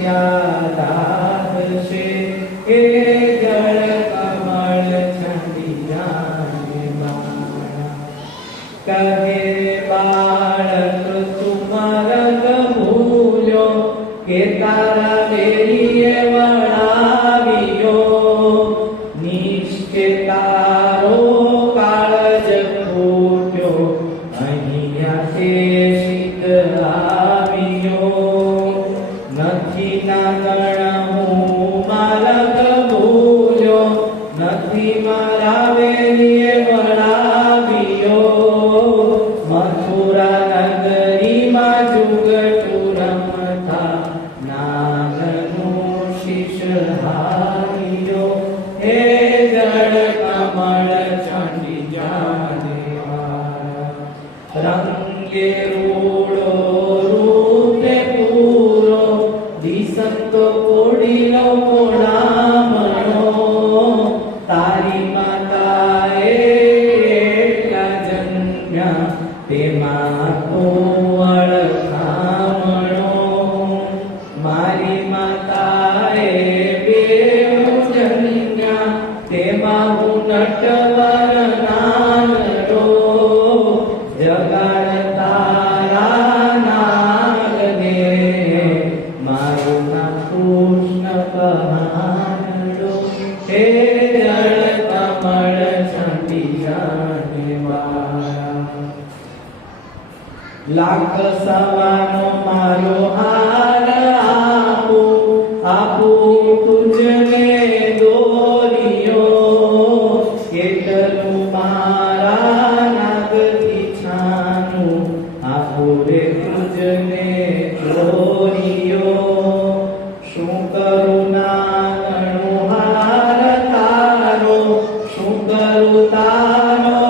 ત્યાદાશે એ જળ કમળ છંડી જાને બાળા. કહે બાળક તું મરગ ભૂલ્યો કે તારા વેલીએ વળાવ્યો. નિષ્ઠે તારો કાળજ ફૂટ્યો અહીંયા તે શીત આવ્યો. નથી નાગણ હું મારગ ભૂલ્યો, નથી મારા વેલીએ વળાવ્યો. મથુરા નગરીમાં જુગટુ રમતા નાગનું શીશ હાર્યો. હે જળ કમળ છંડી જાને રંગે રૂડો રૂપે પૂરો દિસંતો કોડીલો કોડામણો. તારી માતાએ એટલા જન્મ્યા તેમાં તો અળખામણો. મારી માતાએ બેઉ જન્મ્યા તેમાં હું નટવર નાનડો. જગાડ તારા નાગને મારું નામ કૃષ્ણ કહાનડો. હે જળ કમળ છંડી જાને બાળા. લાખ સવાનો મારો હાર આપું આપું તુજને દોરિયો. કેટલું મારા નાગથી છાનું આપું રે તુજને દોરિયો. શું કરું નાગણું હાર તારો, શું કરું તારો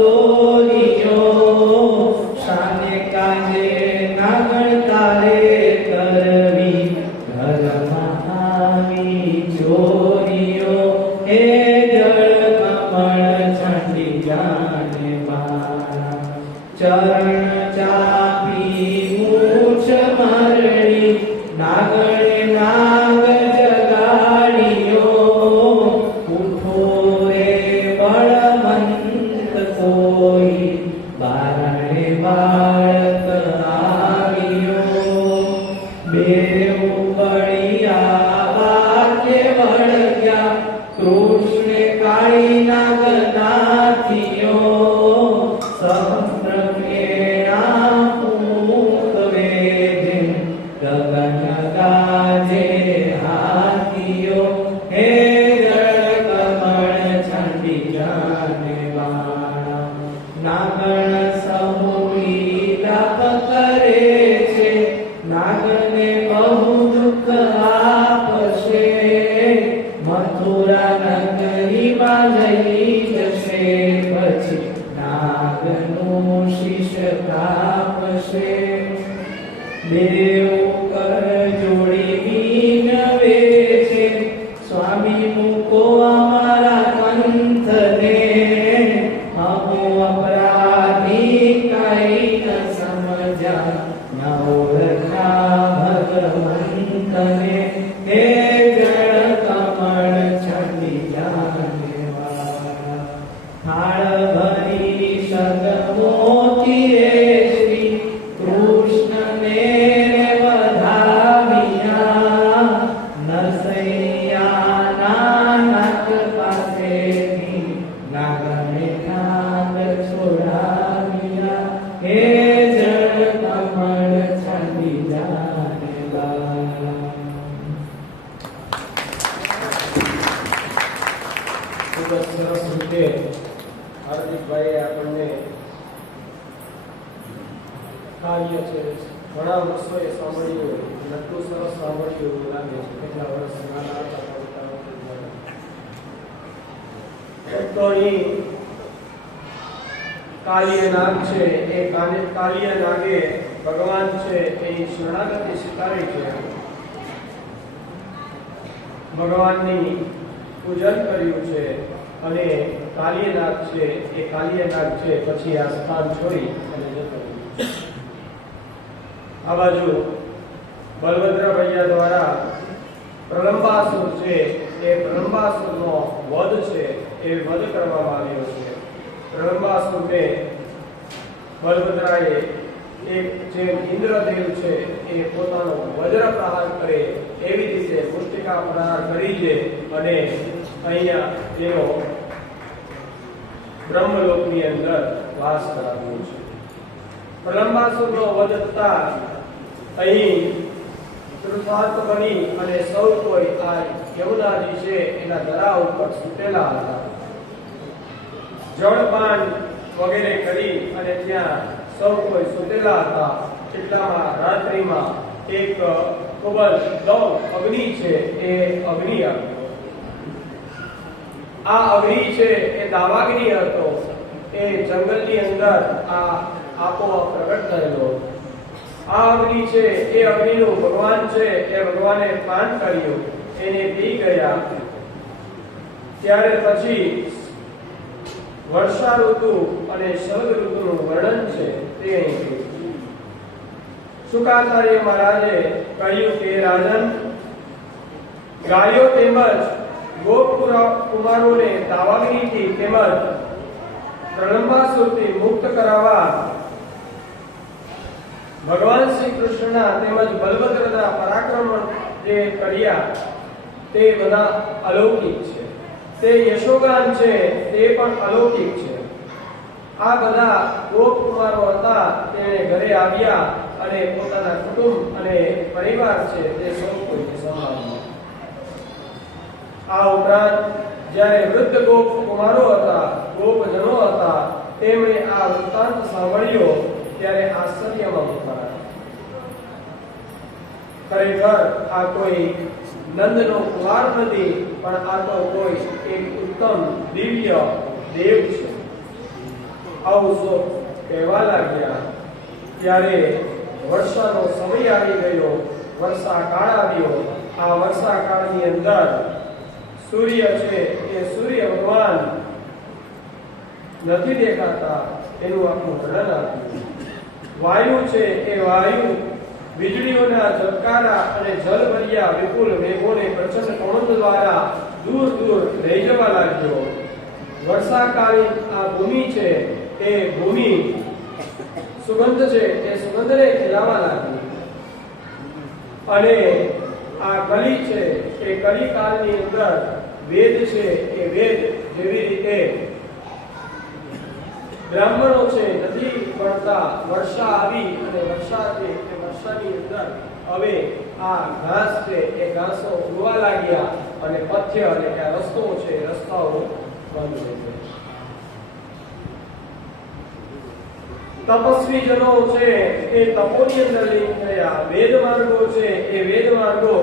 દોરિયો. શાને કાજે નાગણ તારે કરવી ઘરમાં આવી ચોરીઓ. હે જળ કમળ છંડી જાને બાળા. ચરણ ચાપી મૂછ મરડી નાગણે નાગ જગાડ્યો. ઉઠો રે બળવંત કોઈ બારણે બાળક આવ્યો. બેઉ બળિયા વાક્ય વળગ્યા કૃષ્ણે કાળી નાગ નાથિયો. સહસ્ત્ર કેણા પૂત વેદે ગગન ગાજે હાથિયો. હે જળ કમળ છંડી જાને બાળા. નાગણ સહુ વિલાપ કરે છે, નાગને બહુ દુઃખ આપશે. મથુરા નગરીમાં લઈ જશે પછી નાગનું શીશ કાપશે. દેવ કર જોડી વિનવે છે, સ્વામી મૂકો અમારા પંથને. અહો અપરાધી કઈ ન સમજ્યા ન ઓળખ્યા ભગવંતને. હે જળ કમળ છંડી જાને બાળા. થાળ ભરી સગ મોતીએ શ્રી કૃષ્ણને વધાવ્યા. નરસૈયાના નાક પાસેથી નાગને નાગ છોડાવ્યા. હે જળ કમળ છંડી જાને બાળા. ખૂબ જ સરસ રીતે હાર્દિકભાઈએ આપણને કાર્ય છે ઘણા વર્ષોએ સાંભળ્યું, એટલું સરસ સાંભળ્યું એવું લાગે છે. કેટલા વર્ષ નાના હતા તો અહીં કાલિય નાગ છે, એ કાલિય નાગે ભગવાન છે એ શરણાગતિ સ્વીકારી છે. ભગવાનની પૂજન કર્યું છે અને કાલિયનાગ છે એ કાલિયનાગ છે પછી આ સ્થાન છોડી અને જતો રહ્યો. આ બાજુ બલભદ્ર ભૈયા દ્વારા પ્રલંબાસુર છે એ પ્રલંબાસુરનો વધ છે એ વધ કરવામાં આવ્યો છે. પ્રલંબાસુરને બલભદ્રાએ એક જેમ ઇન્દ્રદેવ છે એ પોતાનો વજ્ર પ્રહાર કરે એવી રીતે પુષ્ટિકા પ્રહાર કરી છે અને અહીંયા તેનો બ્રહ્મલોકની અંદર વાસ કરાવ્યો છે. પ્રલંબાસુરનો વધ થતા અહીં કૃતાર્થ બની અને સૌ કોઈ આ યમુનાજી છે એના દરા ઉપર સૂતેલા હતા. જળપાન વગેરે કરી અને ત્યાં સૌ કોઈ સૂતેલા હતા. એટલામાં રાત્રિમાં એક ખૂબ જ દવ અગ્નિ છે એ અગ્નિ આવ્યો. આ અગ્નિ છે એ દાવાગ્નિ હતો. એ જંગલની અંદર આ આપોઆપ પ્રગટ થયેલો. આ અગ્નિ છે એ અગ્નિનું ભગવાન છે એ ભગવાને પાન કર્યું, એને પી ગયા. ત્યારે પછી વર્ષા ઋતુ અને શરદ ઋતુનું વર્ણન છે તે અહીં શુકાચાર્ય મહારાજે કહ્યું કે રાજન, ગાયો તેમજ ગોપ કુમારોને દાવાગ્નિથી તેમજ પ્રલંબાસુરથી મુક્ત કરાવવા ભગવાન શ્રી કૃષ્ણના તેમજ બલભદ્રના પરાક્રમ જે કર્યા તે બધા અલૌકિક છે. તે યશોગાન છે તે પણ અલૌકિક છે. આ બધા ગોપ કુમારો હતા તેને ઘરે આવ્યા અને પોતાના કુટુંબ અને પરિવાર છે તે સૌ કોઈને સંભાળ્યું. આ ઉપરાંત જ્યારે વૃદ્ધ ગોપ કુમારો હતા, ગોપજનો હતા, તેમણે આ વૃત્તાંત સાંભળ્યો ત્યારે આશ્ચર્યમાં મુકાયા. ખરેખર આ કોઈ નંદનો કુમાર નથી, પણ આ તો કોઈ એક ઉત્તમ દિવ્ય દેવ છે. આવું સૌ કહેવા લાગ્યા. ત્યારે વર્ષાનો સમય આવી ગયો. વર્ષા કાળ આવ્યો. આ વર્ષા કાળની અંદર સૂર્ય છે એ સૂર્ય ભગવાન નથી દેખાતા એનું આખું વર્ણન આપ્યું. વાયુ છે એ વાયુ વીજળીઓના ઝબકારા અને જલભર્યા વિપુલ મેઘોને પ્રચંડ પવન દ્વારા દૂર દૂર લઈ જવા લાગ્યો. વર્ષાકાલીન આ ભૂમિ છે એ ભૂમિ સુગંધ છે એ સુગંધને ફેલાવા લાગી. અને આ કલી છે એ કલિકાળની અંદર વેદ છે એ વેદ જેવી રીતે બ્રાહ્મણો છે નથી પડતા, વર્ષા આવી અને વર્ષા છે એ વર્ષાની અંદર હવે આ ઘાસ છે એ ઘાસો ઉગવા લાગ્યા અને પથ્ય અને કે રસ્તો છે રસ્તાઓ બંધ થઈ ગયા. તપસ્વી જનો છે એ તપોની અંદર લીન થયા. વેદ માર્ગો છે એ વેદ માર્ગો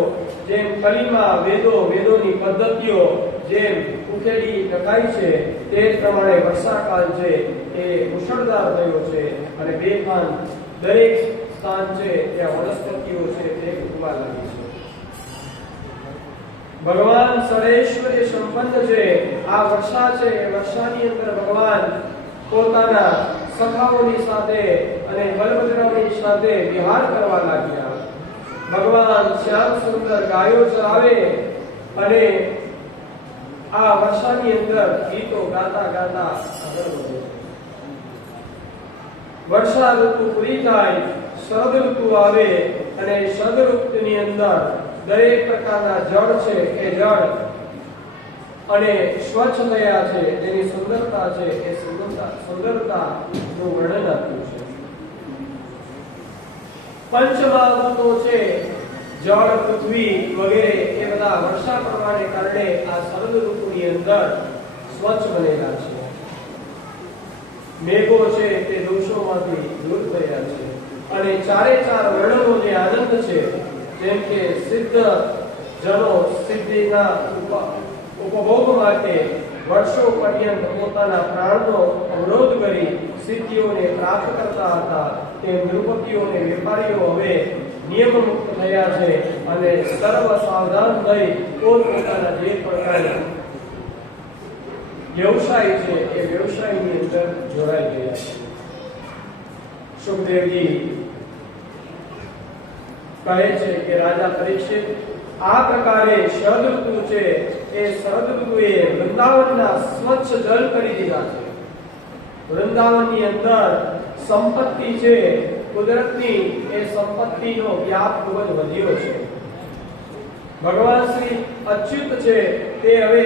જેમ કલીમાં વેદોની પદ્ધતિઓ જેમ ઉકેલી ટકાઈ છે તે પ્રમાણે વર્ષાકાળ છે એ મુશળધાર થયો છે અને બેફાન દરેક સ્થાન છે ત્યાં વનસ્પતિઓ છે તે ઉગવા લાગી છે. ભગવાન સર્વેશ્વર્ય સંપન્ન છે. આ વર્ષા છે એ વર્ષાની અંદર ભગવાન પોતાના સખાઓની સાથે અને બલભદ્રની સાથે વિહાર કરવા લાગ્યા. ભગવાન શ્યામ સુંદર ગાયો ચરાવે અને આ વર્ષાની અંદર ગીતો ગાતા ગાતા આગળ વધે. વર્ષા ઋતુ પૂરી થાય, શરદ ઋતુ આવે અને શરદ ઋતુની અંદર દરેક પ્રકારના જળ છે એ જળ અને સ્વચ્છ થયા છે. તેની સુંદરતા છે એ સુંદરતા નું વર્ણન આપ્યું છે. પંચમહાભૂતો છે જળ, પૃથ્વી વગેરે એ બધા વર્ષા પ્રમાણે કારણે આ શરદ ઋતુની અંદર સ્વચ્છ બનેલા છે. મેઘો છે તે દોષોમાંથી દૂર થયા છે અને ચારે ચાર વર્ણનો જે આનંદ છે જેમ કે સિદ્ધ જનો સિદ્ધિના ઉપભોગ માટે વર્ષો પર્યંત પોતાના પ્રાણનો અવરોધ કરી સિદ્ધિઓને પ્રાપ્ત કરતા હતા તે નિરૂપકીઓ અને વેપારીઓ હવે નિયમ મુક્ત થયા છે અને સર્વ સાવધાન થઈ પોતાના જે પ્રકારના વ્યવસાય છે એ વ્યવસાયની અંદર જોડાઈ ગયા છે. સુખદેવજી કહે છે કે રાજા પરીક્ષિત, આ પ્રકારે શરદઋતુ છે એ શરદઋતુએ વૃંદાવનના સ્વચ્છ જલ કરી દીધા છે. વૃંદાવનની અંદર સંપત્તિ છે કુદરતની, એ સંપત્તિનો વ્યાપ ખૂબ જ વધ્યો છે. ભગવાન શ્રી અચ્યુત છે તે હવે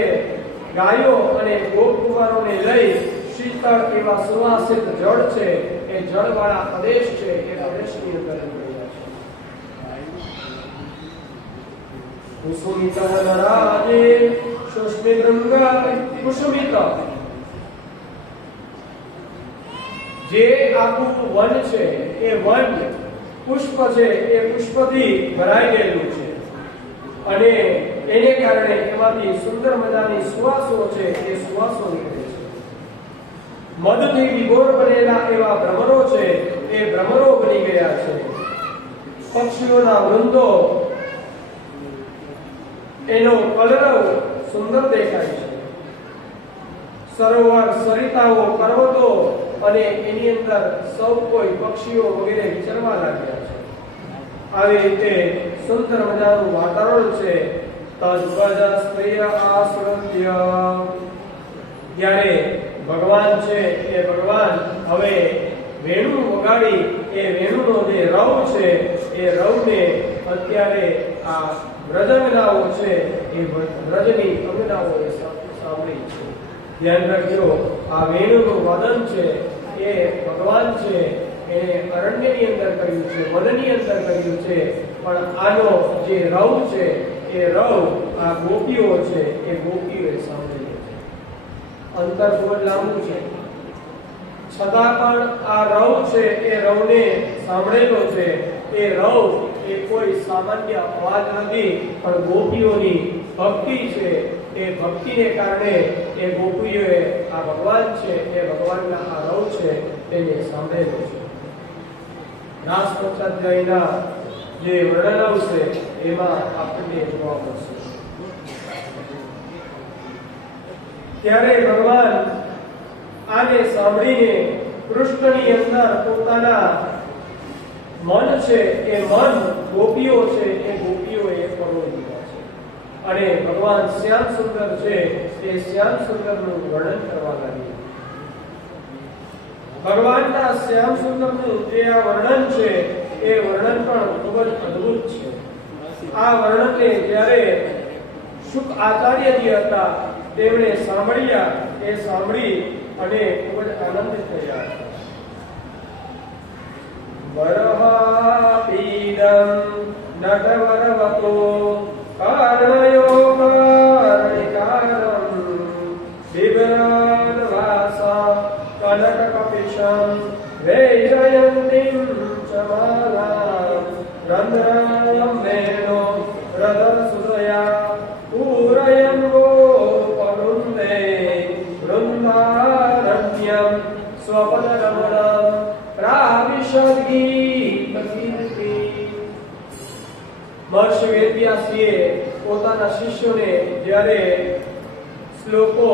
ગાયો અને ગોપકુમારોને લઈ શીતળ એવા સુવાસિત જળ છે એ જળવાળા પ્રદેશ છે એ પ્રદેશની અંદર રહ્યા છે. કુસુમિત વનરાજે સુષ્મિત ગંગા કુસુમિત, જે આખું વન છે એ વન પુષ્પ છે એ પુષ્પથી ભરાઈ ગયેલું છે અને એને કારણે એમાંથી સુંદર મજાની સુવાસો છે એ સુવાસો નીકળે છે. મધથી વિભોર બનેલા એવા ભ્રમરો છે એ ભ્રમરો બની ગયા છે. પક્ષીઓના વૃંદો, એનો કલરવ સુંદર દેખાય છે. સરોવર, સરિતાઓ, પર્વતો અને એની અંદર સૌ કોઈ પક્ષીઓ વગેરે વિચરવા લાગ્યા છે. આવી રીતે સુંદર મજાનું વાતાવરણ છે. તદ્વજ સ્ત્રીય આશ્રય, જ્યારે ભગવાન છે એ ભગવાન હવે વેણુ વગાડી એ વેણુનો જે રવ છે એ રવને અત્યારે આ વ્રજંગનાઓ છે એ વ્રજની અંગનાઓએ સાંભળી છે. ધ્યાન રાખજો, આ વેણુનું વાદન છે એ ભગવાન છે એને અરણ્યની અંદર કર્યું છે, વનની અંદર કર્યું છે, પણ આનો જે રવ છે એ રવ આ ગોપીઓ છે એ ગોપીઓએ સાંભળ્યો છે. અંતર ખૂબ જ લાંબુ છે, છતાં પણ આ રવ છે એ રવને સાંભળેલો છે. એ રવ એ કોઈ સામાન્ય અવાજ નથી, પણ ગોપીઓની ભક્તિ છે. એ ભક્તિને કારણે એ ગોપીઓએ આ ભગવાન છે એ ભગવાનના આ રવ છે એને સાંભળેલો છે. રાસ પંચાધ્યાયના જે વર્ણન છે એમાં આપણને જોવા મળશે. ત્યારે ભગવાન આને સાંભળીને કૃષ્ણની અંદર પોતાના મન છે એ મન ગોપીઓ છે એ ગોપીઓએ પરોવી દીધા છે અને ભગવાન શ્યામ સુંદર છે એ શ્યામ સુંદરનું વર્ણન કરવા લાગ્યા. ભગવાનના શ્યામ સુંદરનું જે આ વર્ણન છે એ વર્ણન પણ ખૂબ જ અદ્ભુત છે. આ વર્ણનને જ્યારે શુક આચાર્યજી હતા તેમણે સાંભળ્યા, એ સાંભળી અને ખૂબ જ આનંદિત થયા. વરહાપીડમ નટવરવતો કર્ણયો કર્ણિકારમ બિભ્રદવાસા કનકકપિશમ વૈજયંતીમ ચમાલામ રંધ્રયમ વેણો રદસુદયા પૂરયન ગોપવૃંદે વૃંદારણ્યમ સ્વપદરમણમ પ્રાવિશદ્ગીતકીર્તિ. મહર્ષિ વેદવ્યાસજીએ પોતાના શિષ્યોને જ્યારે શ્લોકો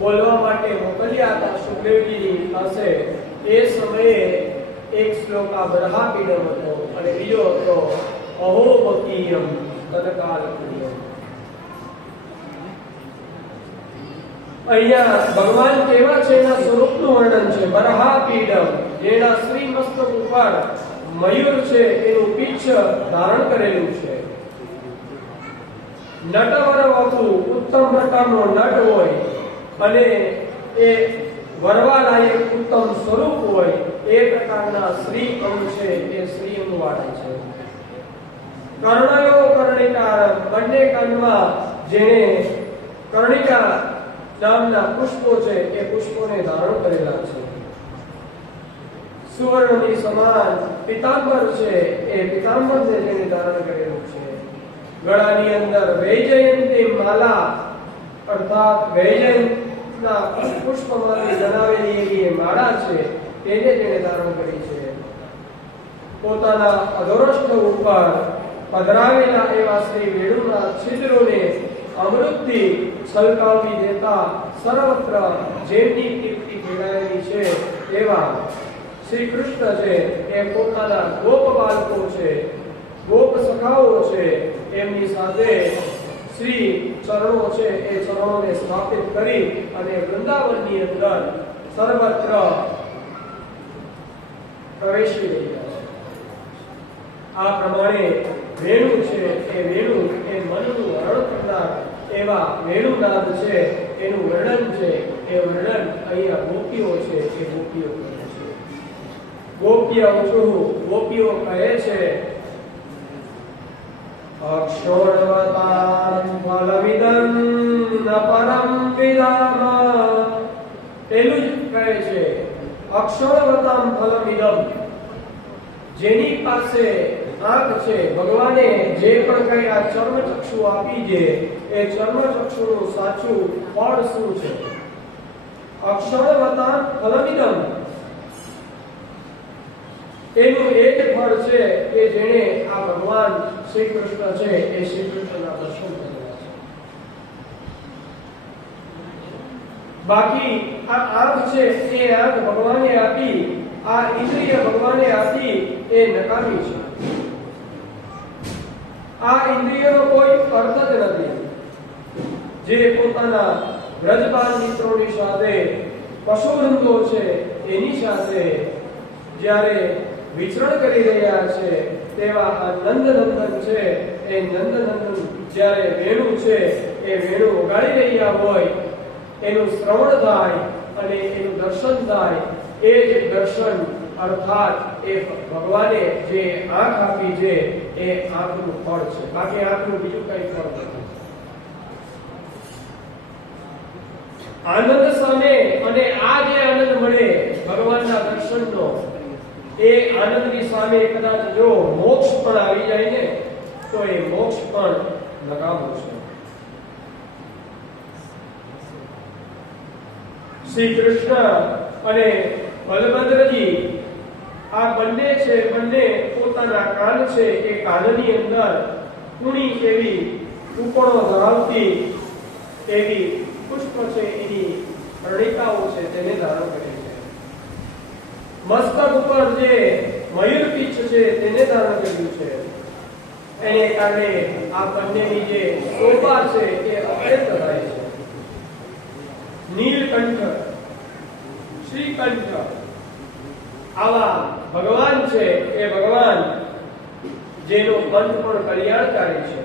બોલવા માટે મોકલ્યા હતા સુખદેવજીની પાસે, એ સમયે એક શ્લોક આ બરહાપીડમ હતો અને બીજો હતો અહોપકીયમ તત્કાલકીયમ. અહીંયા ભગવાન કેવા છે એના સ્વરૂપનું વર્ણન છે. બરહાપીડમ, જેના શ્રી મસ્તક ઉપર મયુર છે એનું પીછ ધારણ કરેલું છે. નટવર વપુ, ઉત્તમ પ્રકારનો નટ હોય અને એ વરવા લાયક ઉત્તમ સ્વરૂપ હોય એ પ્રકારના શ્રી અંગ છે એ શ્રી અંગ વાળા છે. કર્ણયો કર્ણિકાર, બંને કાનમાં જેને કર્ણિકા નામના પુષ્પો છે એ પુષ્પોને ધારણ કરેલા છે. સુવર્ણની સમાન પિતાંબર છે એ પિતાંબરને જેને ધારણ કરેલું છે. ગળાની અંદર વૈજયંતી માલા અર્થાત વૈજયંતના પુષ્પમાંથી બનાવેલી એવી માળા છે તેને જેને ધારણ કરી છે. પોતાના અધોરષ્ટ ઉપર પધરાવેલા એવા શ્રી વેણુના છિદ્રોને અમૃતથી છલકાવી દેતા સર્વત્ર જેમની કીર્તિ ફેલાયેલી છે એવા શ્રી કૃષ્ણ છે એ પોતાના ગોપ બાળકો છે, ગોપ સખાઓ છે, એમની સાથે શ્રી ચરણો છે એ ચરણોને સ્થાપિત કરી અને વૃંદાવનની અંદર સર્વત્ર પ્રવેશી રહ્યા છે. આ પ્રમાણે વેણુ છે એ વેણુ એ મનનું હરણ કરનાર એવા વેણુનાદ છે, એનું વર્ણન છે એ વર્ણન અહીંયા ગોપીઓ છે એ ગોપીઓ કરે છે. ગોપીઓ ગોપીઓ કહે છે અક્ષોણવતાં ફલમિદં ન પરમ વિદામ. પેલું જ કહે છે અક્ષોણવતાં ફલમિદં, જેની પાસે આંખ છે, ભગવાને જે પણ કઈ આ ચર્મચક્ષુ આપી છે એ ચર્મચક્ષુનું સાચું ફળ શું છે? અક્ષોણવતાં ફલમિદં, એનું એક ફળ છે કે જેણે આ ભગવાન શ્રી કૃષ્ણ છે એ શ્રી કૃષ્ણના દર્શન કર્યા છે. બાકી આ આંખ છે એ આંખ ભગવાને આપી, આ ઇન્દ્રિય ભગવાને આપી એ નકામી છે. આ ઇન્દ્રિયનો કોઈ અર્થ જ નથી. જે પોતાના વ્રજબાલ મિત્રોની સાથે, પશુવૃંદો છે એની સાથે જ્યારે વિચરણ કરી રહ્યા છે તેવા આ નંદનંદન છે એ નંદનંદન જ્યારે વેણુ છે એ વેણુ વગાડી રહ્યા હોય એનું શ્રવણ થાય અને એનું દર્શન થાય. એ જ દર્શન અર્થાત એ ભગવાને જે આંખ આપી છે એ આંખનું ફળ છે. બાકી આંખનું બીજું કઈ ફળ નથી. આનંદ સામે અને આ જે આનંદ મળે ભગવાનના દર્શનનો, એ આનંદની સામે કદાચ જો મોક્ષ પણ આવી જાય ને તો એ મોક્ષ પણ નકામું છે. શ્રી કૃષ્ણ અને બલભદ્રજી આ બંને છે, બંને પોતાના કાન છે એ કાનની અંદર કુણી એવી ટુકડો ધરાવતી એવી પુષ્પ છે એની કર્ણિકાઓ છે તેને ધારણ કરે છે. મસ્તક ઉપર જે મયુર પીછ છે તેને ધારણ કર્યું છે. એને કારણે આ બંનેની જે શોભા છે એ અપેત થાય છે. નીલકંઠ, શ્રીકંઠ આવા ભગવાન છે એ ભગવાન જેનો કંઠ પણ કલ્યાણકારી છે.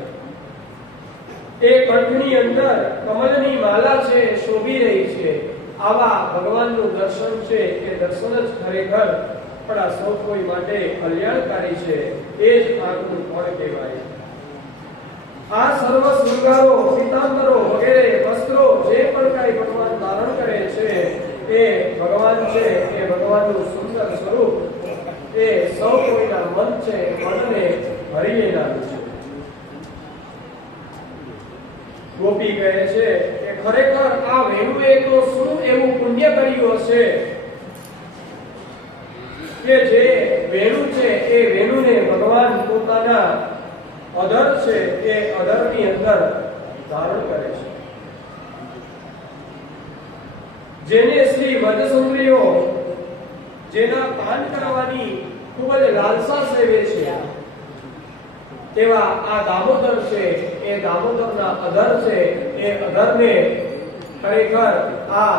એ કંઠની અંદર કમલની માલા છે શોભી રહી છે. આવા ભગવાનનું દર્શન છે એ દર્શન જ ખરેખર આપણા સૌ કોઈ માટે કલ્યાણકારી છે. એ જ આંખનું ફળ કહેવાય. આ સર્વ શૃંગારો, પીતાંબરો વગેરે વસ્ત્રો જે પણ કઈ ભગવાન ધારણ કરે છે એ ભગવાન છે એ ભગવાનનું સુંદર સ્વરૂપ એ સૌ કોઈના મન છે મનને ભરી લેનારું છે. ગોપી કહે છે કે ખરેખર આ વેણુએ તો શું એવું પુણ્ય કર્યું હશે કે જે વેણુ છે એ વેણુને ભગવાન પોતાના અધર છે એ અધરની અંદર ધારણ કરે છે. જેને શ્રી વજસુંદરીઓ જેના પાન કરવાની ખૂબ જ લાલસા સેવે છે તેવા આ દામોદર છે એ દામોદરના અધર છે એ અધરને ખરેખર આ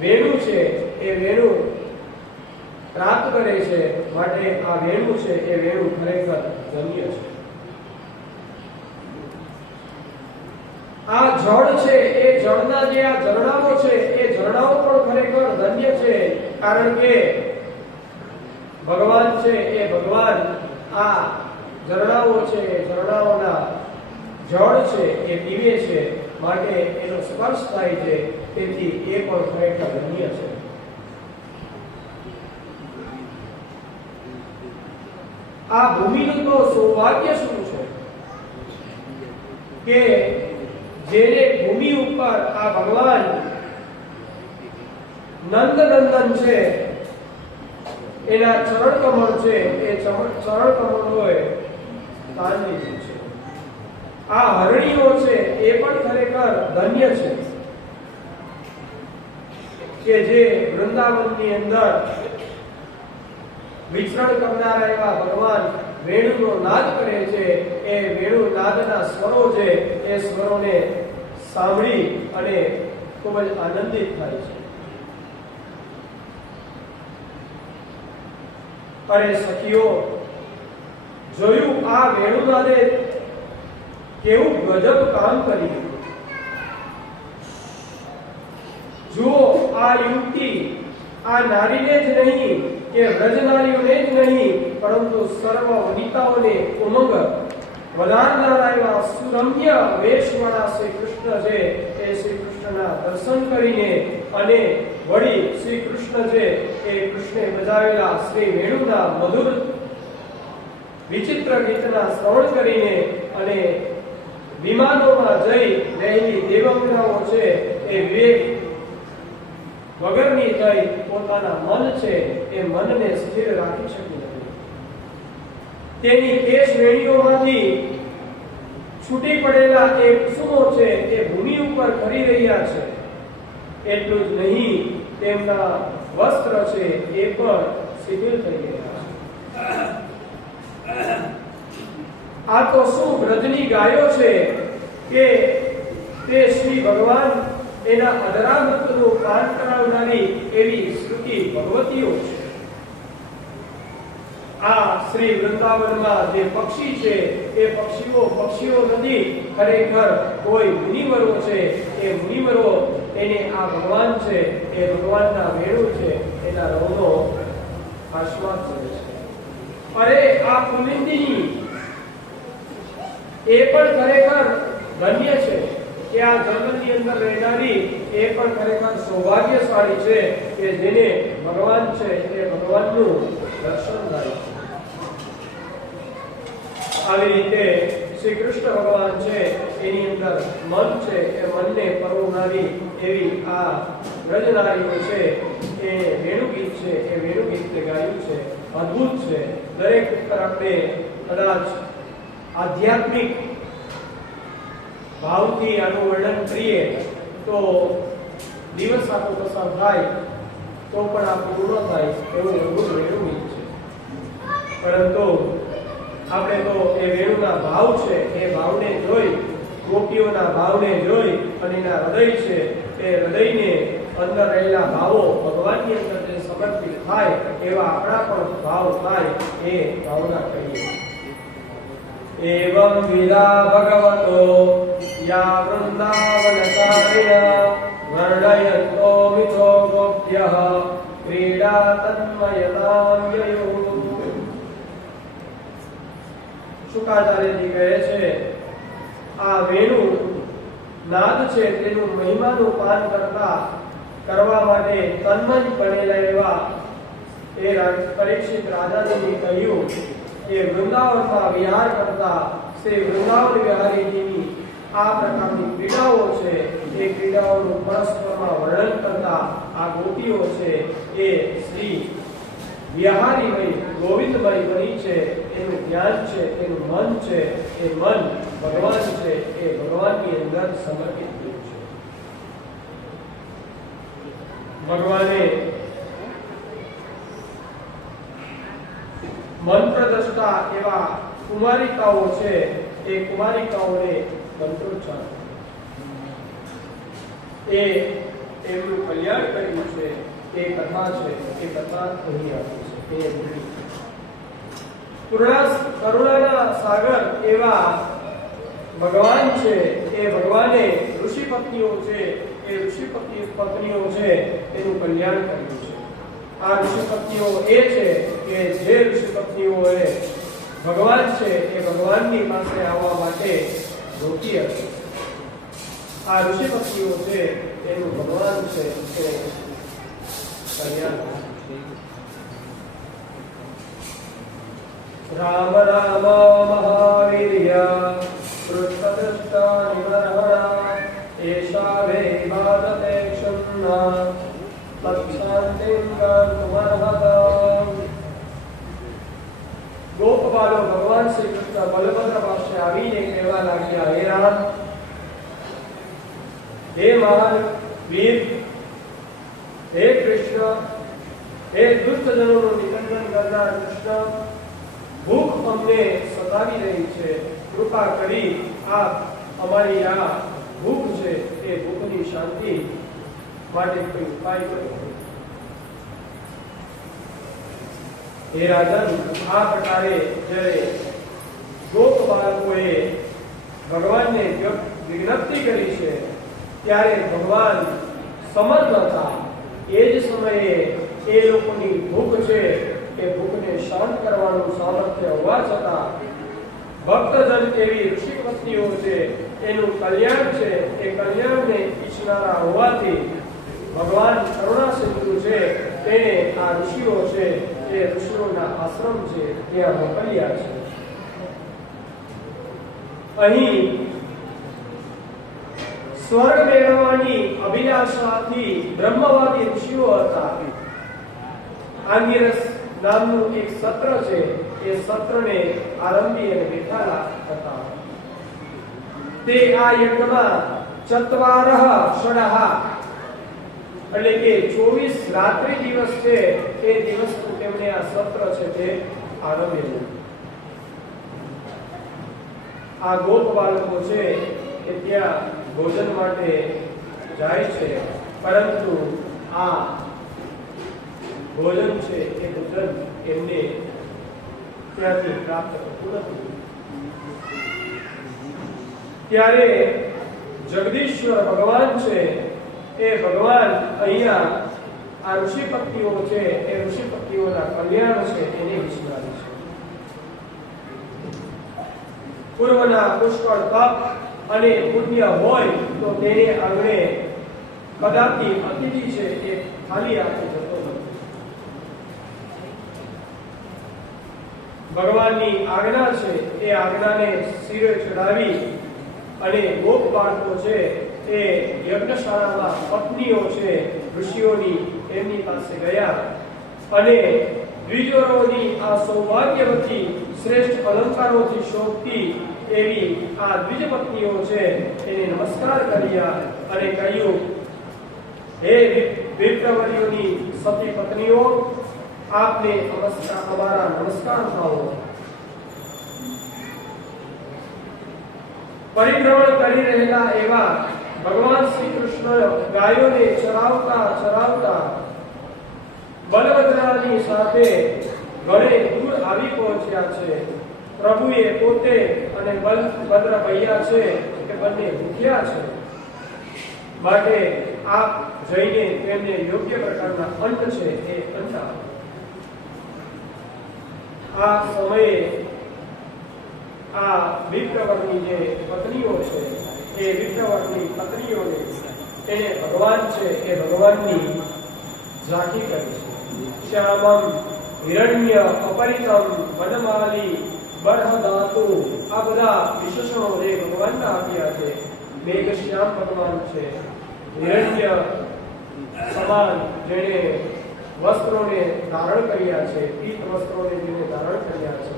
વેણુ છે એ વેણુ પ્રાપ્ત કરે છે. માટે આ વેણુ છે એ વેણુ ખરેખર ધન્ય છે. આ જળ છે એ જળના જે આ ઝરણાઓ છે એ ઝરણાઓ પણ ખરેખર ધન્ય છે. કારણ કે ભગવાન છે એ ભગવાન આ ઝરણાઓ છે ઝરણાઓના જળ છે એ પીવે છે માટે એનો સ્પર્શ થાય છે. તેથી એ પણ ખરેખર ધન્ય છે. આ ભૂમિનું તો સૌભાગ્ય શું છે કે જેને ભૂમિ ઉપર આ ભગવાન નંદનંદન છે એના ચરણ કમળ છે એ ચરણ કમળોએ દાન લીધું છે. આ હરણીઓ છે એ પણ ખરેખર ધન્ય છે કે જે વૃંદાવનની અંદર વિચરણ કરનારા એવા ભગવાન વેણુનો નાદ કરે છે, એ વેણુ નાદના સ્વરો છે, એ સ્વરોને સાંભળી અને ખૂબ જ આનંદિત થાય છે. અરે સખીઓ, જોયું આ વેણુનાદે કેવું ગજબ કામ કર્યું. જુઓ, આ યુવતી આ નારીને જ નહીં કે વ્રજનારીઓને જ નહીં, પરંતુ સર્વ વનિતાઓને ઉમંગ વધારનારા એવા સુરમ્ય વેશવાળા શ્રી કૃષ્ણ છે, એ શ્રી કૃષ્ણના દર્શન કરીને અને વળી શ્રી કૃષ્ણ છે એ કૃષ્ણે બજાવેલા શ્રી વેણુના મધુર વિચિત્ર ગીતના શ્રવણ કરીને અને વિમાનોમાં જઈ રહેલી દેવંગનાઓ છે એ વિવેક વગરની થઈ પોતાના મન છે એ મનને સ્થિર રાખી શકી નથી. તેની કેશ વેણીઓમાંથી છૂટી પડેલા એ કુસુમો છે એ ભૂમિ ઉપર ફરી રહ્યા છે. એટલું જ નહીં, તેમના વસ્ત્ર છે એ પણ શિથિલ થઈ ગયા છે. આ તો શું બ્રજની ગાયો છે કે તે શ્રી ભગવાન એના અધરામૃતનું પાન કરાવનારી એવી શ્રુતિ ભગવતીઓ છે. આ શ્રી વૃંદાવનમાં જે પક્ષી છે એ પક્ષીઓ નથી, ખરેખર કોઈ મુનિવરો છે. એ મુનિવરો એને આ ભગવાન છે એ ભગવાનના વેણુ છે એના રવનો આસ્વાદ કરે છે. અરે આ પુલિંદિની એ પણ ખરેખર ધન્ય છે કે આ જગતની અંદર રહેનારી એ પણ ખરેખર સૌભાગ્યશાળી છે કે જેને ભગવાન છે એ ભગવાનનું દર્શન થાય છે. આવી રીતે શ્રી કૃષ્ણ ભગવાન છે એની અંદર મન છે એ મનને પરોવનારી એવી આ વ્રજનારીઓ છે એ વેણુગીત છે એ વેણુગીત ગાયું છે. અદ્ભુત છે. દરેક ઉપર આપણે કદાચ આધ્યાત્મિક ભાવથી આનું વર્ણન કરીએ તો દિવસ આખો પસાર થાય તો પણ આ પૂર્ણ થાય એવું અદ્ભુત વેણુગીત છે. પરંતુ આપણે તો એ વેણુના ભાવ છે એ ભાવને જોઈ, ગોપીઓના ભાવને જોઈ અને એના હૃદય છે એ હૃદયને અંદર રહેલા ભાવો ભગવાનની અંદર જે સમર્પિત થાય એવા આપણા પણ ભાવ થાય એ ભાવના કહીએ. એવં વિદા ભગવતો યા વૃંદાવનચારિણા વર્ણયન્તો મિતો ગોપ્યઃ ક્રીડા તન્મયતાં યયો. શુકાચાર્યજી કહે છે આ વેણુ નાદ છે તેનું મહિમાનું પાન કરવા માટે તન્મય બનેલા એવા એ પરીક્ષિત રાજાજીને કહ્યું કે વૃંદાવનમાં વિહાર કરતા શ્રી વૃંદાવન વિહારીજીની આ પ્રકારની ક્રીડાઓ છે એ ક્રીડાઓનું પરસ્પરમાં વર્ણન કરતા આ ગોપીઓ છે એ શ્રી વિહારીમય ગોવિંદમય બની છે. એનું જ્ઞાન છે, એનું મન છે, એ મન ભગવાન છે એ ભગવાનની અંદર સમર્પિત થયું છે. ભગવાને મંત્રદ્રષ્ટા એવા કુમારિકાઓ છે એ કુમારિકાઓને મંત્રોચ્ચાર એ એમનું કલ્યાણ કર્યું છે. એ કથા છે એ કથા અહીં આપી છે. એ કરુણાના સાગર એવા ભગવાન છે એ ભગવાને ઋષિ પત્નીઓ છે એ ઋષિ પત્નીઓ છે એનું કલ્યાણ કર્યું છે. આ ઋષિ પત્નીઓ એ છે કે જે ઋષિ પત્નીઓએ ભગવાન છે એ ભગવાનની પાસે આવવા માટે રોકી હતી. આ ઋષિ પત્નીઓ છે એનું ભગવાન છે એ કલ્યાણ. રામ રામ મહાવીર્ય પૃષ્ઠદૃષ્ટા નિવર્હણા એષા વે બાદતે ક્ષુન્ના તત્શાંતિં કર્તુમર્હતા. ગોપબાલો ભગવાન શ્રી કૃષ્ણ બલભદ્ર પાસે આવીને કહેવા લાગ્યા, હે રામ, હે મહાન વીર, હે કૃષ્ણ, હે દુષ્ટજનોનું નિકંદન કરનાર કૃષ્ણ, ભૂખ અમને સતાવી રહી છે, કૃપા કરી આપ અમારી આ ભૂખ છે એ ભૂખની શાંતિ માટે કોઈ ઉપાય કરો. હે રાજન, આ પ્રકારે જ્યારે ગોપ બાળકોએ ભગવાનને વિજ્ઞપ્તિ કરી છે ત્યારે ભગવાન સમર્થ હતા. એ જ સમયે એ લોકોની ભૂખ છે એ ભૂખને શાંત કરવાનું સામર્થ્ય હોવા છતાં ભક્તજન એવી ઋષિ પત્નીઓ છે એનું કલ્યાણ છે એ કલ્યાણને ઈચ્છનારા હોવાથી ભગવાન કરુણા સિંધુ છે તેને આ ઋષિઓ છે એ ઋષિઓના આશ્રમ છે ત્યાં મોકલ્યા છે. અહીં સ્વર્ગ મેળવવાની અભિલાષાથી બ્રહ્મવાદી ઋષિઓ હતા. આંગિરસ નામનું એક સત્ર છે એ સત્રને આરંભી અને બેઠાલા હતા. તે આ યજ્ઞમાં ચત્વારહ ષડઃ એટલે કે 24 રાત્રિ દિવસ છે તે દિવસનું તેમણે આ સત્ર છે તે આરંભેલું. આ ગોપ બાળકો છે કે ત્યાં ભોજન માટે જાય છે, પરંતુ આ ભોજન છે એ ભોજન એમને ત્યાંથી પ્રાપ્ત થતું નથી. ત્યારે જગદીશ્વર ભગવાન છે એ ભગવાન અહીંયા આ ઋષિ પત્નીઓ છે એ ઋષિ પત્નીઓના કલ્યાણ છે એને વિચારે છે. પૂર્વના પુષ્કળ તપ અને પુણ્ય હોય તો તેને આંગણે કદાપી અતિથિ છે એ ખાલી હાથે જતો નથી. ભગવાનની આજ્ઞા છે એ આજ્ઞાને શિરે ચડાવી અને ગોપ બાળકો છે એ યજ્ઞશાળામાં પત્નીઓ છે ઋષિઓની એમની પાસે ગયા અને દ્વિજોરોની આ સૌભાગ્યવતી શ્રેષ્ઠ અલંકારોથી શોભતી એવી આ દ્વિજ પત્નીઓ છે એને નમસ્કાર કર્યા અને કહ્યું, હે વિપ્રવર્યોની સતી પત્નીઓ, આપને અમારા નમસ્કાર થાઓ. પરિભ્રમણ કરી રહેલા એવા ભગવાન શ્રી કૃષ્ણ ગાયોને ચરાવતા ચરાવતા બલભદ્રની સાથે ઘરે દૂર આવી પહોંચ્યા છે. પ્રભુએ પોતે અને બલભદ્ર ભૈયા છે કે બંને ભૂખ્યા છે, માટે આપ જઈને તેમને યોગ્ય પ્રકારના અન્ન છે એ અન્ન આપો. આ સમયે આ વિપ્રવરની જે પત્નીઓ છે એ વિપ્રવરની પત્નીઓને એને ભગવાન છે એ ભગવાનની ઝાંખી કરી છે. શ્યામમ હિરણ્ય અપરિતમ વનમાલી બરહદાતુ, આ બધા વિશેષણો જે ભગવાનના આપ્યા છે. મેઘશ્યામ ભગવાન છે, હિરણ્ય સમાન જેણે વસ્ત્રોને ધારણ કર્યા છે, પીત વસ્ત્રોને જેને ધારણ કર્યા છે,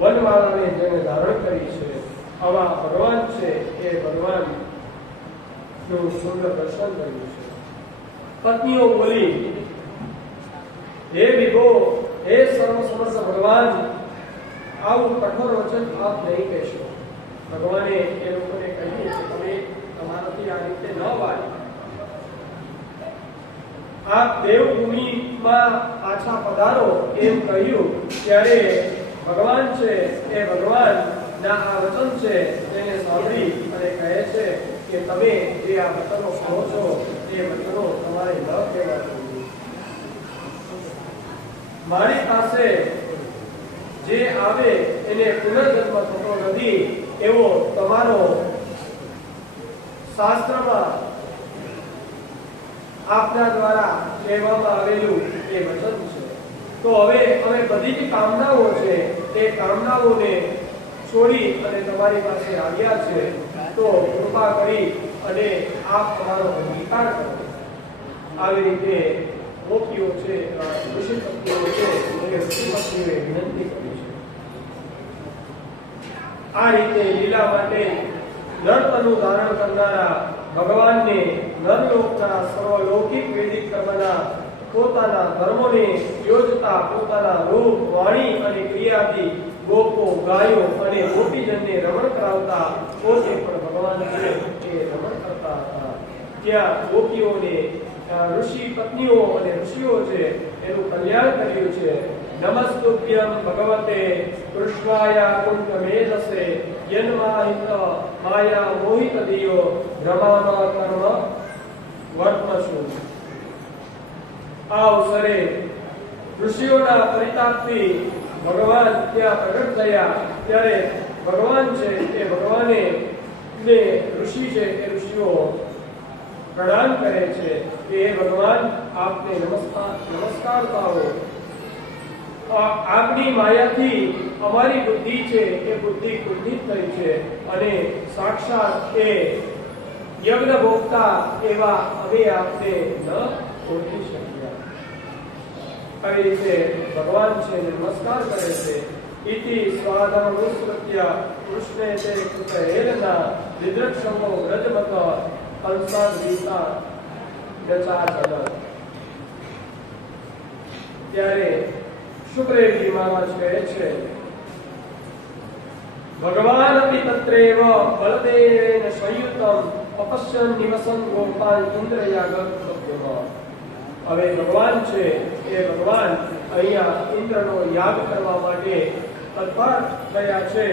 વનમાળાને જેને ધારણ કરી છે, આવા ભગવાન છે એ ભગવાન નું સુંદર દર્શન કર્યું છે. પત્નીઓ બોલી, હે વિભો, હે સર્વસમર્થ ભગવાન, આવું કઠોર વચન આપ નહીં કહેશો. ભગવાને એ લોકોને કહ્યું કે તમે તમારાથી આ રીતે ન વાળી. આપ દેવભૂમિમાં પાછા પધારો એમ કહ્યું ત્યારે ભગવાન છે એ ભગવાન ના આ વચન છે તેને સાંભળી અને કહે છે કે તમે જે આ વચનો કહો છો એ વચનો તમારે ન કહેવા જોઈએ. મારી પાસે જે આવે એને પુનર્જન્મ થતો નથી એવો તમારો શાસ્ત્રમાં આપના દ્વારા કહેવામાં આવેલું એ વચન છે. તો હવે અમે બધી જ કામનાઓ છે તે કામનાઓને છોડી અને તમારી પાસે આવ્યા છે, તો કૃપા કરી અને આપ તમારો અંગીકાર કરો. આવી રીતે ગોપીઓ છે, ઋષિ પત્નીઓ છે એ ઋષિ પત્નીઓએ વિનંતી કરી છે. આ રીતે લીલા માટે નર્તનું ધારણ કરનારા ભગવાનને નરલોકના સર્વલૌકિક વૈદિક કર્મના પોતાના ધર્મોને યોજતા પોતાના રૂપ વાણી અને ક્રિયાથી ગોપો ગાયો અને ગોપીજનને રમણ કરાવતા પોતે પણ ભગવાન છે એ રમણ કરતા હતા. જ્યાં ગોપીઓને ઋષિ પત્નીઓ અને ઋષિઓ છે એનું કલ્યાણ કર્યું છે. નમસ્તુભ્યમ ભગવતે કૃષ્ણાય કુંડમેધસે યન્માહિત માયા મોહિત દિયો રમામાં કર્મ વર્તમસુ. આ અવસરે ઋષિઓના પરિતાપથી ભગવાન ત્યાં પ્રગટ થયા. ત્યારે ભગવાન છે એ ભગવાને ને ઋષિ છે એ ઋષિઓ પ્રણામ કરે છે કે હે ભગવાન આપને નમસ્કાર પાવો. આપની માયાથી અમારી બુદ્ધિ છે એ બુદ્ધિ કુંઠિત થઈ છે અને સાક્ષાત એ યજ્ઞ ભોગતા એવા અમે આપને ન ઓળખી શક્યા. આવી રીતે ભગવાન છે નમસ્કાર કરે છે. ઇતિ સ્વાધમનુસ્મૃત્ય કૃષ્ણે તે કૃતહેલના વિદ્રક્ષમો વ્રજમત કંસાદ ગીતા ગચાચલ. ત્યારે શુક્રેવજી મહારાજ કહે છે ભગવાન અપી તત્રેવ બલદેવેન સંયુતમ અપશ્યન નિવસન ગોપાલ ઇન્દ્રયાગમ. હવે ભગવાન છે એ ભગવાન અહીંયા ઇન્દ્રનો યાગ કરવા માટે તત્પર થયા છે.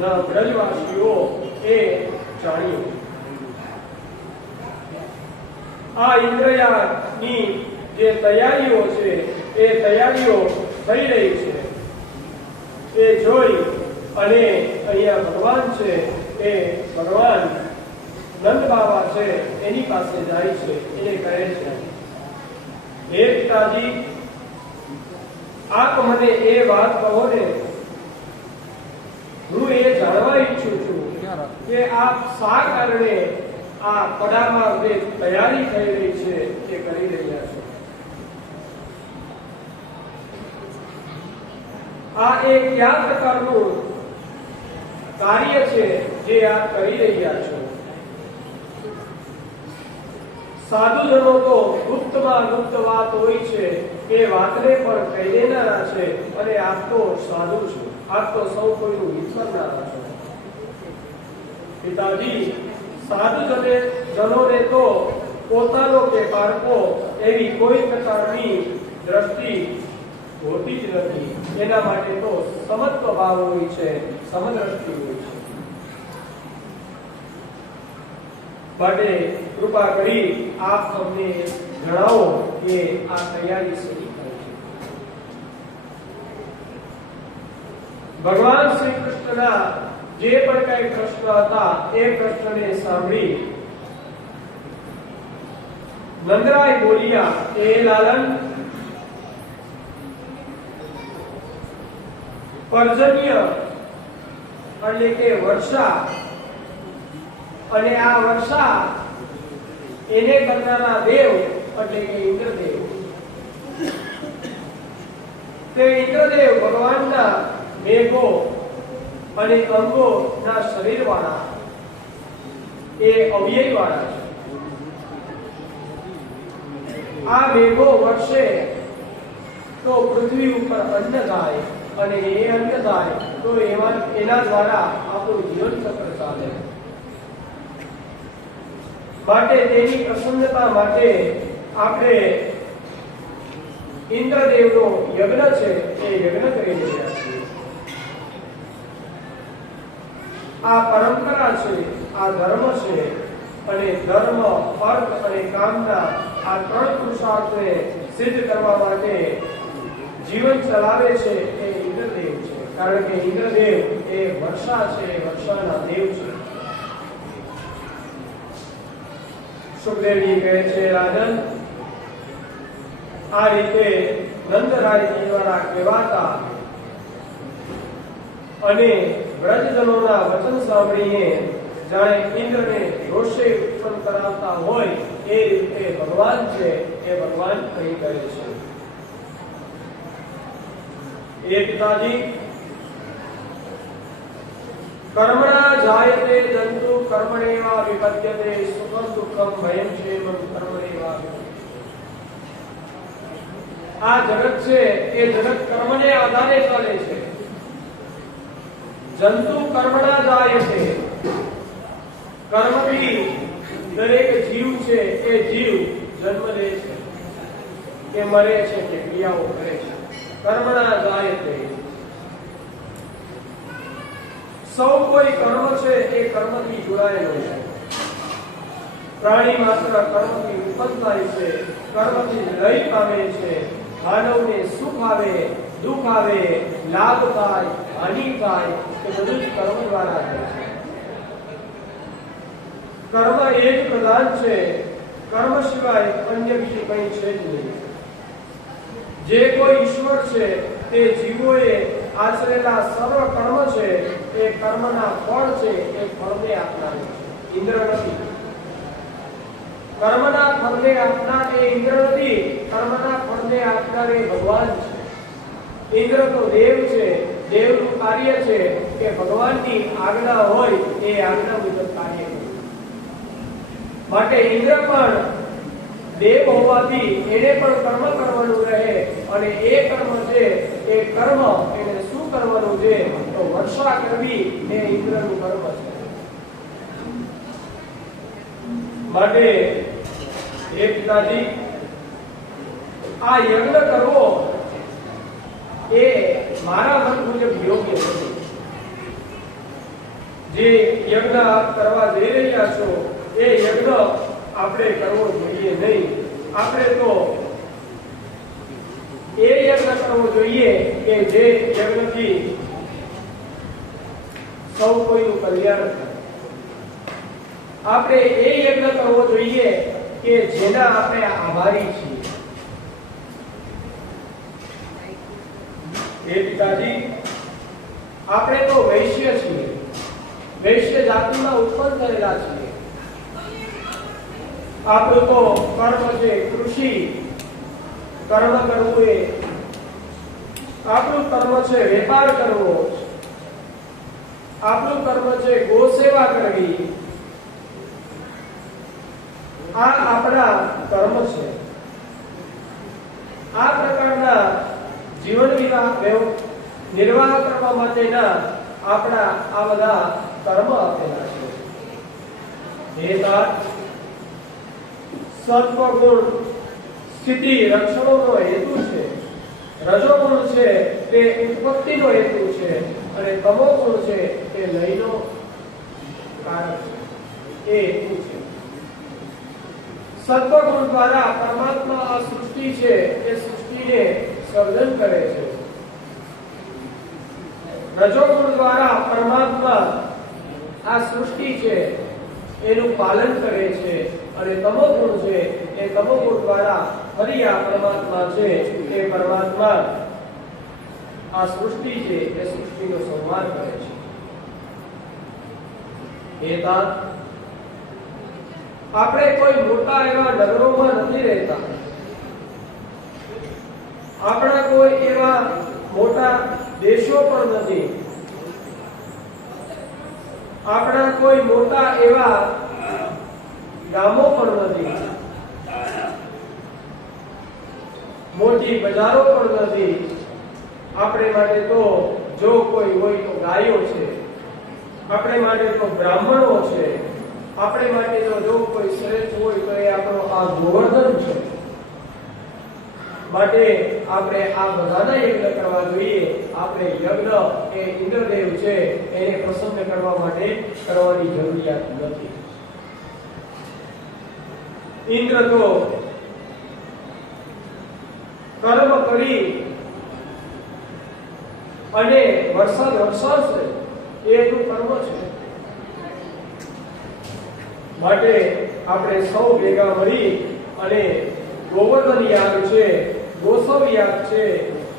ન બ્રજવાસીઓ એ જાણ્યું. આ ઇન્દ્રયાગની જે તૈયારીઓ છે એ તૈયારીઓ થઈ રહી છે એ જોઈ અને અહીંયા ભગવાન છે એ ભગવાન નંદ બાબા છે એની પાસે જાય છે. એને કહે છે હે પિતાજી આપ મને એ વાત કહો ને, હું એ જાણવા ઈચ્છું છું કે આપ શા કારણે આ પડામાં જે તૈયારી થઈ રહી છે એ કરી રહ્યા છો. આ એક કયા પ્રકારનું કાર્ય છે જે આપ કરી રહ્યા છો. સાધુજનો તો ગુપ્તમાં ગુપ્ત વાત હોય છે એ વાતને પણ કહી દેનારા છે અને આપ તો સાધુ છો, આપ તો સૌ કોઈનું હિત કરનારા છો. પિતાજી સાધુજનોને તો પોતાનો કે બાળકો એવી કોઈ પ્રકારની દ્રષ્ટિ હોતી જ નથી. એના માટે તો સમત્વ ભાવ હોય છે, સમદ્રષ્ટિ હોય છે. માટે કૃપા કરી આપ અમને જણાવો કે આ તૈયારી શેની થાય છે. ભગવાન શ્રી કૃષ્ણના જે પણ કઈ પ્રશ્ન હતા એ પ્રશ્નને સાંભળી નંદરાય બોલ્યા એ લાલન પર્જન્ય એટલે કે વર્ષા, અને આ વર્ષા એને કરનારા દેવ એટલે કે ઇન્દ્રદેવ. તે ઇન્દ્રદેવ ભગવાનના મેઘો અને અંગો ના શરીર વાળા એ અવ્યય વાળા છે. આ મેઘો વર્ષે તો પૃથ્વી ઉપર અન્ન થાય અને એ અન્ન થાય તો એના દ્વારા આપણું જીવન ચક્ર ચાલે. માટે તેની પ્રસન્નતા માટે આપણે ઇન્દ્રદેવનો યજ્ઞ છે એ યજ્ઞ કરી રહ્યા છીએ. આ પરંપરા છે, આ ધર્મ છે અને ધર્મ, અર્થ અને કામના આ ત્રણ પુરુષાર્થને સિદ્ધ કરવા માટે જીવન ચલાવે છે એ ઇન્દ્રદેવ છે. કારણ કે ઇન્દ્રદેવ એ વર્ષા છે, વર્ષાના દેવ છે. સુખદેવજી કહે છે રાજન આ રીતે નંદરાયજી દ્વારા કહેવાતા અને વ્રજજનોના વચન સાંભળીને જાણે ઇન્દ્રને રોષે ઉત્પન્ન કરાવતા હોય એ રીતે ભગવાન છે એ ભગવાન કહી કહે છે એ પિતાજી કર્મણા જાયતે જંતુ કર્મણેવા વિપદ્યતે સુખમ દુઃખમ ભયમ ક્ષેમમ કર્મણેવા. આ જગત છે એ જગત કર્મને આધારે ચાલે છે. જંતુ કર્મણા જાય છે. કર્મથી દરેક જીવ છે એ જીવ જન્મ લે છે કે મરે છે કે ક્રિયાઓ કરે છે. કર્મણા જાય છે. સૌ કોઈ કર્મ છે એ કર્મથી જોડાયેલો છે. પ્રાણી માત્ર કર્મથી ઉત્પન્ન થાય છે, કર્મથી લય પામે છે. માનવને સુખ આવે, દુઃખ આવે, લાભ થાય, હાનિ થાય, એ બધું જ કર્મ દ્વારા થાય છે. કર્મ એ જ પ્રધાન છે. કર્મ સિવાય અન્ય બીજું કંઈ છે જ નહીં. જે કોઈ ઈશ્વર છે તે જીવોએ આચરેલા સર્વ કર્મ છે એ કર્મના ફળ છે, એ ફળને આપનાર છે, ઇન્દ્ર નથી. કર્મના ફળને આપનાર એ ઇન્દ્ર નથી, કર્મના ફળને આપનાર એ ભગવાન છે. ઇન્દ્ર તો દેવ છે, દેવનું કાર્ય છે કે ભગવાનની આજ્ઞા હોય એ આજ્ઞા મુજબ કાર્ય કરે. માટે ઇન્દ્ર પણ દેવ હોવાથી એને પણ કર્મ કરવાનું રહે, અને એ કર્મ છે એ કર્મ એને શું કરવાનું છે તો વર્ષા કરવી એ ઇન્દ્રનું કર્મ છે. માટે હે પિતાજી, આ યજ્ઞ કરવો એ મારા મત મુજબ યોગ્ય નથી. જે યજ્ઞ આપ કરવા જઈ રહ્યા છો એ યજ્ઞ આપણે કરવો જોઈએ નહીં. આપણે તો એ યજ્ઞ કરવો જોઈએ કે જે યજ્ઞથી સૌ કોઈનું કલ્યાણ થાય. આપણે એ યજ્ઞ કરવો જોઈએ કે જેના આપણે આભારી છીએ. એ પિતાજી, આપણે તો વૈશ્ય છીએ, વૈશ્ય જાતિમાં ઉત્પન્ન થયેલા છીએ. આપણું તો કર્મ છે કૃષિ કર્મ કરવું, એ આપણું કર્મ છે વેપાર કરવો, આપણું કર્મ છે ગો સેવા કરવી. આ આપણા કર્મ છે. આ પ્રકારના જીવન નિર્વાહ કરવા માટેના આપણા આ બધા કર્મ આપેલા છે. સત્વગુણ સ્થિતિ રક્ષણનો હેતુ છે, રજોગુણ છે તે ઉત્પત્તિનો હેતુ છે, અને તમોગુણ છે તે લયનો કારણ છે, એ હેતુ છે. સત્વગુણ દ્વારા પરમાત્મા આ સૃષ્ટિ છે એ સૃષ્ટિને સર્જન કરે છે. રજોગુણ દ્વારા પરમાત્મા આ સૃષ્ટિ છે એનું પાલન કરે છે, અને તમોગુણ છે એ તમોગુણ દ્વારા ફરી આ પરમાત્મા છે એ પરમાત્મા આ સૃષ્ટિ છે એ સૃષ્ટિનો સંહાર કરે છે. આપણે કોઈ મોટા એવા નગરોમાં નથી રહેતા. આપણા કોઈ એવા મોટા દેશો પણ નથી. આપણા કોઈ મોટા એવા ગામો પણ નથી. મોટી બજારો પણ નથી. આપણે માટે તો જો કોઈ હોય તો ગાયો છે, આપણે માટે તો બ્રાહ્મણો છે, આપણે માટે તો જો કોઈ શ્રેષ્ઠ હોય તો એ આપણો આ ગોવર્ધન છે. માટે આપણે આ બધાના યજ્ઞ કરવા જોઈએ. આપણે યજ્ઞ એ ઇન્દ્રદેવ છે એને પ્રસન્ન કરવા માટે કરવાની જરૂરિયાત નથી. ઇન્દ્ર તો કર્મ કરી અને વરસાદ વરસાવશે એ એનું કર્મ છે. માટે આપણે સૌ ભેગા મળી અને ગોવર્ધન યાગ છે, ગોસવ યાગ છે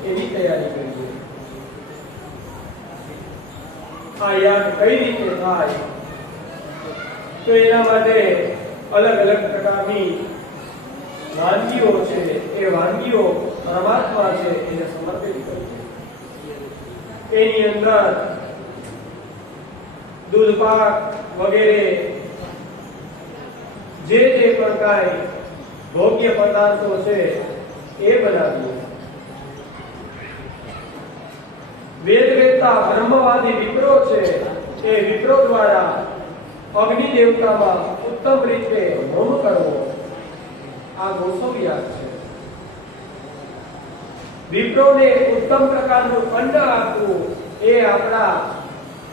એની તૈયારી કરીએ. આ યાગ કઈ રીતે થાય તો એના માટે અલગ અલગ પ્રકારની વાનગીઓ છે. એ વાનગીઓ પરમાત્મા છે એને સમર્પિત કરીએ. એની અંદર દૂધ પાક વગેરે જે પણ કાંઈ ભોગ્ય પદાર્થો છે એ બનાવીએ. વેદ વેદતા બ્રહ્મવાદી વિપ્રો છે એ વિપ્રો દ્વારા અગ્નિ દેવતામાં ઉત્તમ રીતે હોમ કરવો આ ગોસવ્યાસ છે. વિપ્રોને ઉત્તમ પ્રકારનું અન્ન આપવું એ આપણા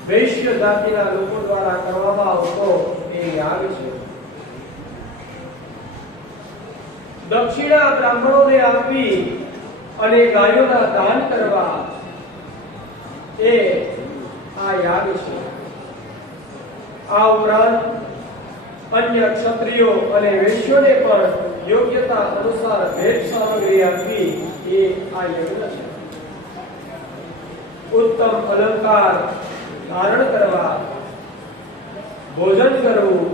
વૈશ્ય જાતિના લોકો દ્વારા કરવામાં આવતો એ યાગ છે. દક્ષિણા બ્રાહ્મણોને આપવી અને ગાયોના દાન કરવા એ આ યાગ છે. આ ઉપરાંત અન્ય ક્ષત્રિયો અને વૈશ્યોને પણ યોગ્યતા અનુસાર ભેટ સામગ્રી આપવી એ આ યજ્ઞ છે. ઉત્તમ અલંકાર ધારણ કરવા, ભોજન કરવું,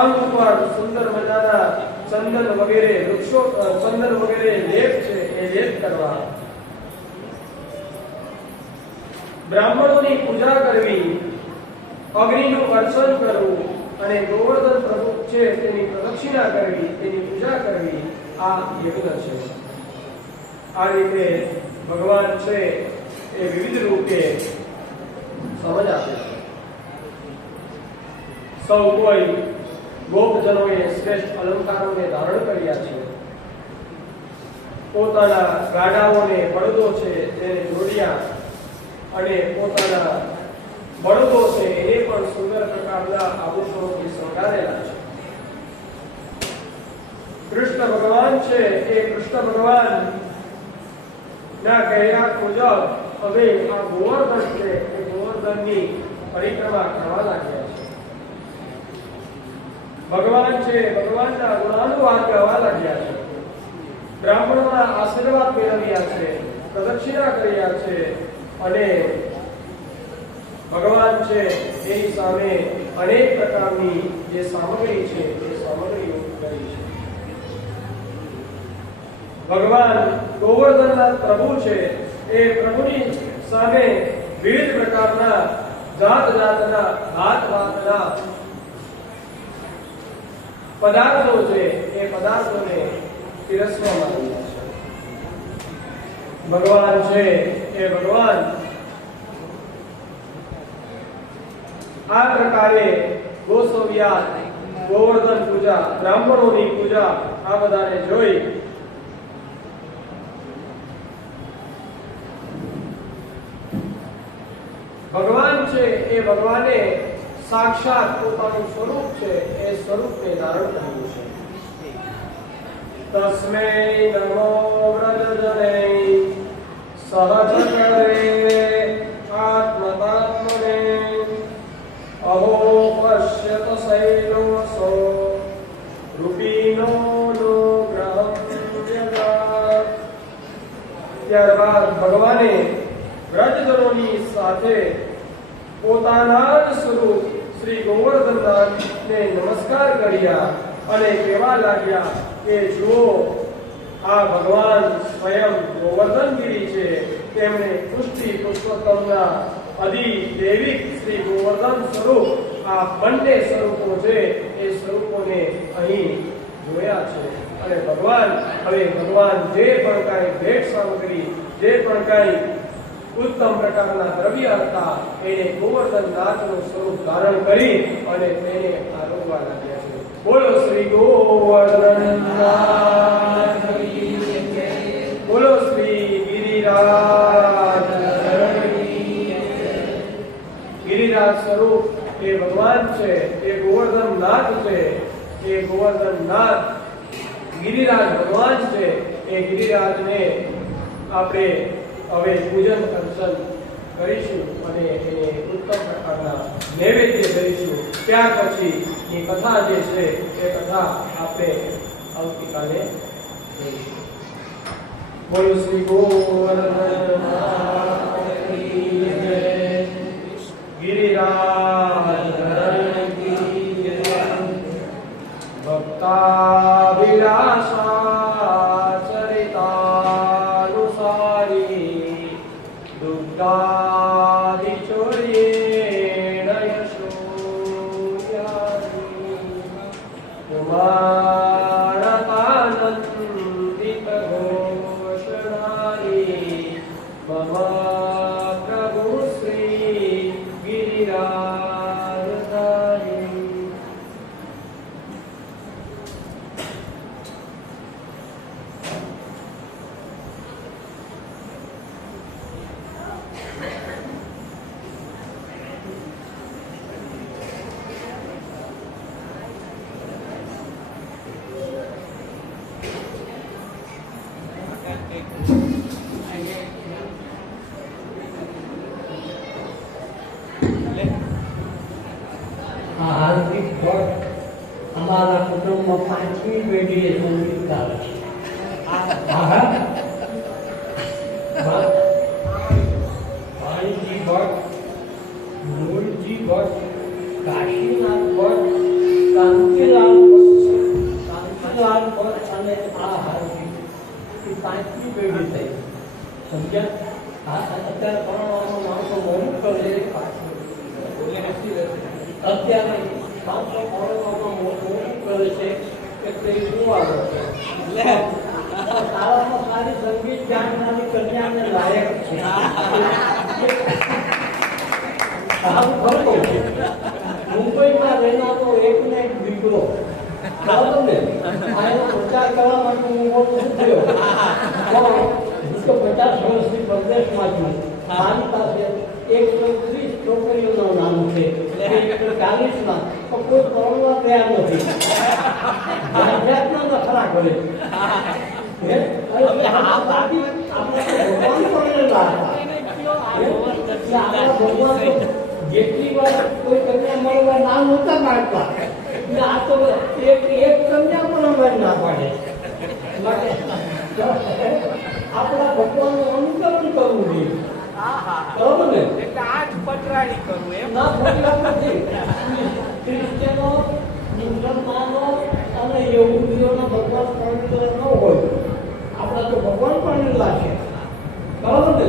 અંગ પર સુંદર મજાના ચંદન વગેરે વૃક્ષો ચંદન વગેરે લેપ છે એ લેપ કરવા, બ્રાહ્મણોની પૂજા કરવી, અગ્નિનું અર્ચન કરવું અને ગોવર્ધન પ્રભુ છે તેની પ્રદક્ષિણા કરવી, તેની પૂજા કરવી આ યજ્ઞ છે. આ રીતે ભગવાન છે એ વિવિધ રૂપે સમજ આપે છે. સૌ કોઈ ગોપજનોએ શ્રેષ્ઠ અલંકારોને ધારણ કર્યા છે. પોતાના ગાડાઓને બળદો છે તેને જોડ્યા અને પોતાના બળદો છે એને પણ સુંદર પ્રકારના આભૂષણોથી શણગારેલા છે. કૃષ્ણ ભગવાન છે એ કૃષ્ણ ભગવાન ના કહ્યા મુજબ હવે આ ગોવર્ધન છે એ ગોવર્ધનની પરિક્રમા કરવા લાગ્યા છે. ભગવાન છે ભગવાનના ગુણાનુવાદ ગાવા લાગ્યા છે. બ્રાહ્મણોના આશીર્વાદ મેળવ્યા છે, પ્રદક્ષિણા કર્યા છે અને ભગવાન છે એની સામે અનેક પ્રકારની જે સામગ્રી છે એ સામગ્રી કરી છે. ભગવાન ગોવર્ધનના પ્રભુ છે એ પ્રભુની સામે વિવિધ પ્રકારના જાત જાતના ભાત ભાતના પદાર્થો છે એ પદાર્થોને પીરસવામાં આવ્યા છે. ભગવાન છે એ ભગવાન આ પ્રકારે ગોસવ્યાસ, ગોવર્ધન પૂજા, બ્રાહ્મણોની પૂજા આ બધાને જોઈ ભગવાન છે એ ભગવાને સાક્ષાત પોતાનું સ્વરૂપ છે એ સ્વરૂપને ધારણ કર્યું છે. તસ્મૈ નમો વ્રજજને સહજ કરે આત્મતાત્મને અહો પશ્યત શૈલોસો રૂપીનો નો ગ્રહમ જગત. ત્યારબાદ ભગવાને વ્રજજનોની સાથે પોતાના જ સ્વરૂપ શ્રી ગોવર્ધનનાથને નમસ્કાર કર્યા અને કહેવા લાગ્યા કે જુઓ આ ભગવાન સ્વયં ગોવર્ધનગીરી છે. તેમણે પુષ્ટિ પુરુષોત્તમના અધિદૈવિક શ્રી ગોવર્ધન સ્વરૂપ આ બંને સ્વરૂપો છે એ સ્વરૂપોને અહીં જોયા છે. અને ભગવાન હવે ભગવાન જે પણ કાંઈ ભેટ સામગ્રી, જે પણ કાંઈ ઉત્તમ પ્રકારના દ્રવ્ય હતા એને ગોવર્ધનનાથનું સ્વરૂપ ધારણ કરી અને તેને આરોગવા લાગ્યા છે. બોલો શ્રી ગોવર્ધનનાથ કી જય. બોલો શ્રી ગિરિરાજ. ગિરિરાજ સ્વરૂપ એ ભગવાન છે, એ ગોવર્ધનનાથ છે, એ ગોવર્ધનનાથ ગિરિરાજ ભગવાન છે. એ ગિરિરાજને આપણે હવે પૂજન અર્ચન કરીશું અને એને ઉત્તમ પ્રકારના નૈવેદ્ય કરીશું. ત્યાર પછી એ કથા જે છે એ કથા આપણે આવતીકાલે જોઈશું. બોલો શ્રી ગોવર્ધનનાથ કી જય. ગિરિરાજ કી જય. ભક્તાભિલાષા ચરિતાનુસારી दुग्धादिचोर्येण यशोयानि कुमारकानन्दितघोषणानि मम ભટ્ટ અમારા કુટુંબમાં 5મી પેઢીએ સંગીતકાર છે. વાણીજી ભટ્ટ, મૂળજી ભટ્ટ, કાશીનાથ ભટ્ટ, કાંતિલાલ ભટ્ટ અને આ હાલજી એ 5મી પેઢી થઈ. સમજ્યા? અત્યારે પરણવામાં માણસો મોડું કરે અત્યારે માણસો પરણવામાં મોડું કરે છે કે તે શું આવે છે સારામાં સારી સંગીત જાણનારી કન્યાને લાયક છે. સારું ખરું કહું છું. મુંબઈમાં રહેનારો એકને એક દીકરો બરાબર ને આ એનો પ્રચાર કરવા માટે હું મોટો થયો તો 50 વર્ષથી પ્રદેશમાં છું. મારી પાસે 130 છોકરીઓનું નામ છે 140માં તો કોઈ પરણવા તૈયાર નથી. જાતના નખરા કરે. જેટલી વાર કોઈ કન્યા મળવા ના નહોતા પાડતા આ તો એક કન્યા પણ ના પાડે. આપણા ભગવાનનું અનુકરણ કરવું જોઈએ. બરોબર ને? ના પટરાણી નથી. ક્રિશ્ચનો, મુસલમાનો અને યહૂદીઓના ભગવાન પરણેલા ન હોય. આપણા તો ભગવાન પરણેલા છે. બરોબર ને?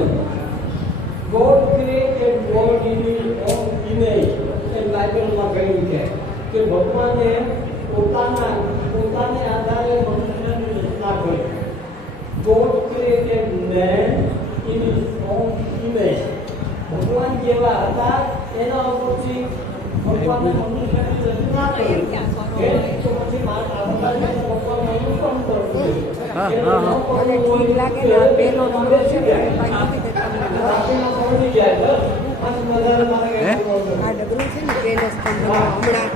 God created God in his own image. એ બાઇબલમાં કહ્યું છે કે ભગવાને પોતાને આધારે મનુષ્યની રચના કરી. God created man in his own image. ભગવાન જેવા હતા એના ઉપરથી ભગવાને મનુષ્યની રચના કરી. તો પછી ભગવાનનું અનુકરણ કરવું. આ ડગલું છે ને પેલો સ્તંભ હમણાં